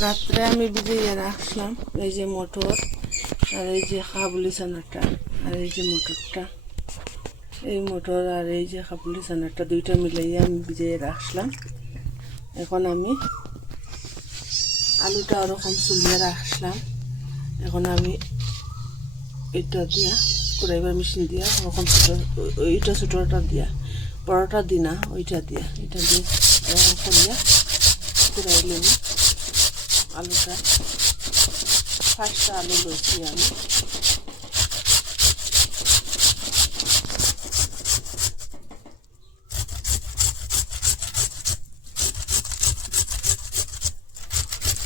রাত্রে আমি ভিজিয়ে রাখলাম এই যে মোটর আর এই যে কাবুলি চানাটা আর এই যে মোটরটা। এই মোটর আর এই যে কাবুলি চানাটা দুইটা মিলাইয়ে আমি ভিজিয়ে রাখলাম এখন আমি আলুটা ওরকম চুলিয়ে রাখলাম এখন আমি এটা দিয়া কুড়াইবার মেশিন দিয়া ওরকম ছোটো ওইটা ছোটোটা দিয়া, বড়টা দি না ওইটা দিয়া এটা দিয়ে এরকম করিয়া কুড়াই নেব আলুটা। পাঁচটা আলু লইছি আমি।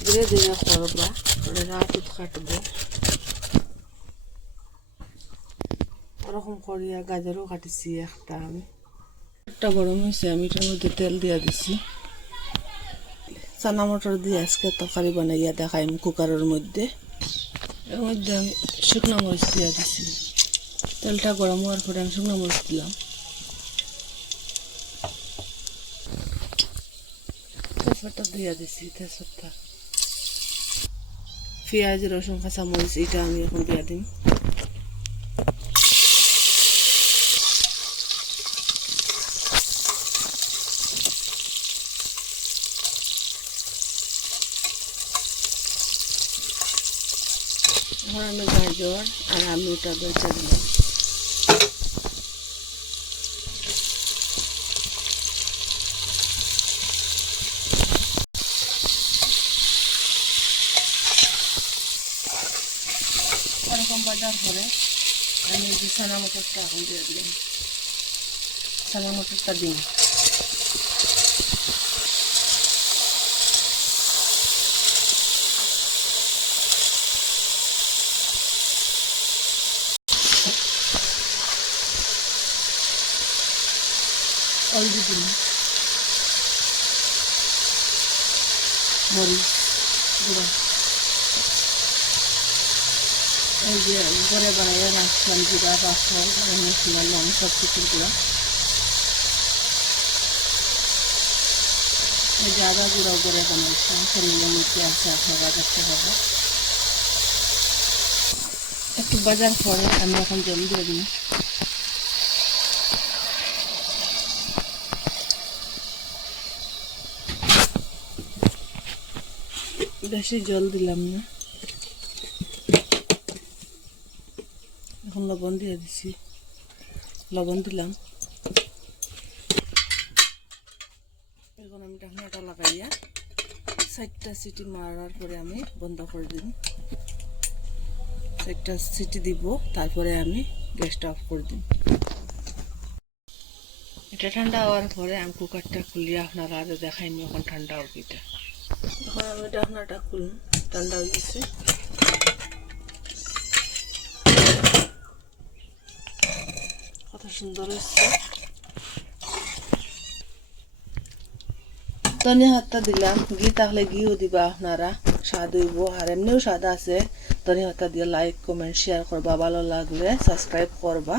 ধীরে ধীরে করবা করে রাতুত কাটবো। ওরকম করিয়া গাজরও কাটিছি একটা আমি। একটা গরম হয়েছে, আমি এটার মধ্যে তেল দিয়া দিছি। চানা মটর দিয়ে আজকে তরকারি বানাইয়া দেখাইম কুকারের মধ্যে। এর মধ্যে আমি শুকনো মরিচ দিয়া দিছি। তেলটা গরম হওয়ার পরে আমি শুকনো মরিচ দিলাম। তেজপাতা দিয়া দিছি, তেজপাতা। পেঁয়াজ রসুন কাঁচা মরিচ এটা আমি এখন দিয়া দিম। আমি গাজর আর আলুটা বেচে দিলাম এরকম বাজার পরে আমি সানা মটরটা এখন দিয়ে দিলাম। সানা মটরটা দিন। হলদি দিন মরিচ গুঁড়া এই যে ঘরে বানাইয়া রাখলাম জিরা পাথর মশলা লং সব কিছু গুঁড়া এই যে আদা গুঁড়া করে বানাইছিলাম শরীরের মধ্যে আছে আপনারা দেখতে পাবো একটু বাজার পরে আমি এখন জল দিয়ে দিই বেশি জল দিলাম না। এখন লবণ দিয়ে দিছি। লবণ দিলাম। এখন আমি ঢাকনাটা লাগাইয়া চারটা সিটি মারার পরে আমি বন্ধ করে দিন চারটা সিটি দিব, তারপরে আমি গ্যাসটা অফ করে দিন এটা ঠান্ডা হওয়ার পরে আমি কুকারটা খুলিয়ে আপনারা দেখাইনি এখন ঠান্ডা হোক এটা। এখন আমি ঢাকনাটা খুলুন ঠান্ডা হয়ে গেছে কত সুন্দর হচ্ছে ধনিয়া হাতটা দিলাম ঘি থাকলে ঘিও দিবা আপনারা, স্বাদ হইব। আর এমনিও স্বাদ আছে, ধনিয়া হাতটা দিয়ে লাইক কমেন্ট শেয়ার করবা, ভালো লাগলে সাবস্ক্রাইব করবা।